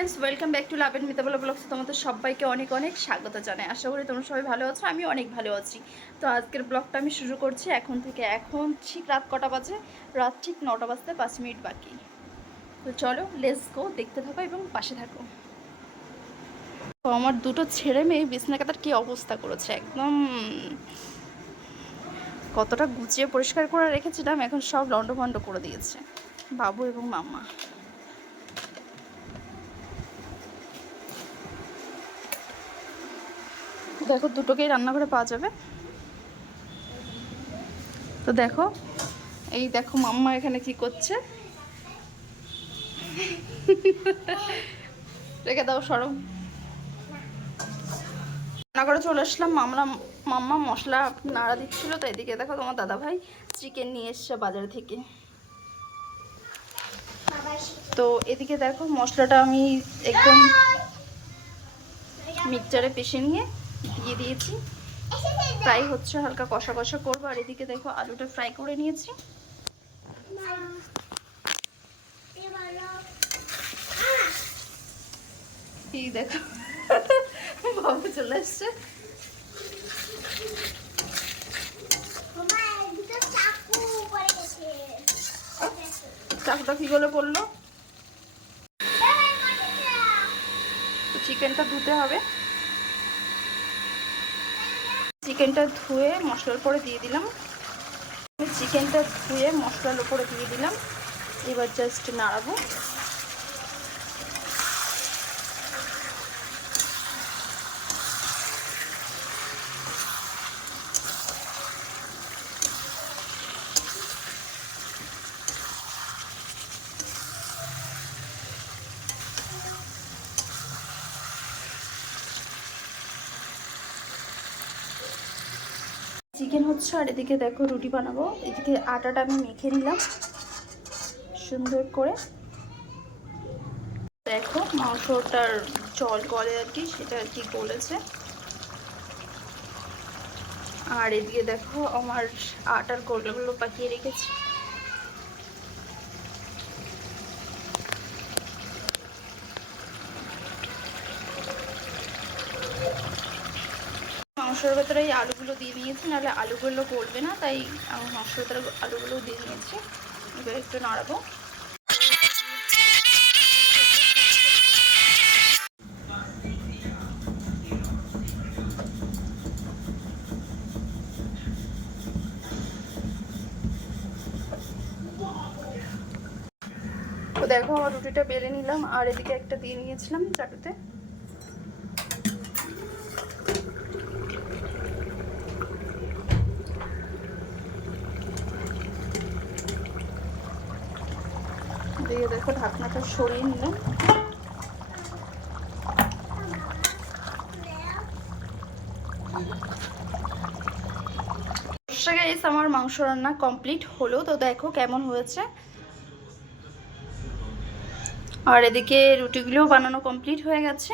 Friends welcome back to love and Mitabala blogs তোমাদের সবাইকে অনেক অনেক স্বাগত জানাই। আশা করি তোমরা সবাই ভালো আছো আমি অনেক ভালো আছি। তো আজকের ব্লগটা আমি শুরু করছি এখন থেকে। এখন ঠিক রাত কটা বাজে? রাত ঠিক নটা বাজতে পাঁচ মিনিট বাকি। তো চলো লেস গো দেখতে থাকো এবং পাশে থাকো। তো আমার দুটো ছেলে মেয়ে বিছনা কাতার কী অবস্থা করেছে? একদম কতটা গুছিয়ে পরিষ্কার করে রেখেছিলাম, এখন সব লন্ডভন্ড করে দিয়েছে। বাবু এবং মাম্মা। দেখো, দুটোকেই রান্না করে পাওয়া যাবে। তো দেখো, এই দেখো মাম্মা এখানে কি করছে। রেখে দাও সরম রান্না করে চলে আসলাম, মামলা, মাম্মা মশলা নাড়া দিচ্ছিল, তো এদিকে দেখো তোমার দাদা ভাই চিকেন নিয়ে এসছে বাজার থেকে। তো এদিকে দেখো মশলাটা আমি একদম মিক্সচারে পিষে নিয়ে দিয়ে দিয়েছি। ফ্রাই হচ্ছে হালকা কষা কষা করব। আর এদিকে দেখো আলুটা ফ্রাই করে নিয়েছি। এই দেখো চলে চিকেনটা ধুতে হবে। চিকেনটা ধুয়ে মশলার উপরে দিয়ে দিলাম। চিকেনটা ধুয়ে মশলার উপরে দিয়ে দিলাম। এবার জাস্ট নাড়াবো। চিকেন হচ্ছে, আর এদিকে দেখো রুটি বানাবো। এদিকে আটাটা আমি মেখে নিলাম, সুন্দর করে। দেখো মাংসটার জল করে আর কি, সেটা আর কি গলেছে। আর এদিকে দেখো আমার আটার গোলগুলো পাকিয়ে রেখেছি। মাংসের ভেতরে এই আলুগুলো দিয়ে দিয়েছি নাহলে আলুগুলো গলবে না, তাই আমি মাংসের আলুগুলো দিয়ে নিয়েছি। এবার একটু নাড়াবো। দেখো, আমার রুটিটা বেলে নিলাম, আর এদিকে একটা দিয়ে নিয়েছিলাম চাটুতে। দিয়ে দেখো ঢাকনাটা সরিয়ে নিলাম। গাইস আমার মাংস রান্না কমপ্লিট হলো। তো দেখো কেমন হয়েছে। আর এদিকে রুটিগুলোও বানানো কমপ্লিট হয়ে গেছে।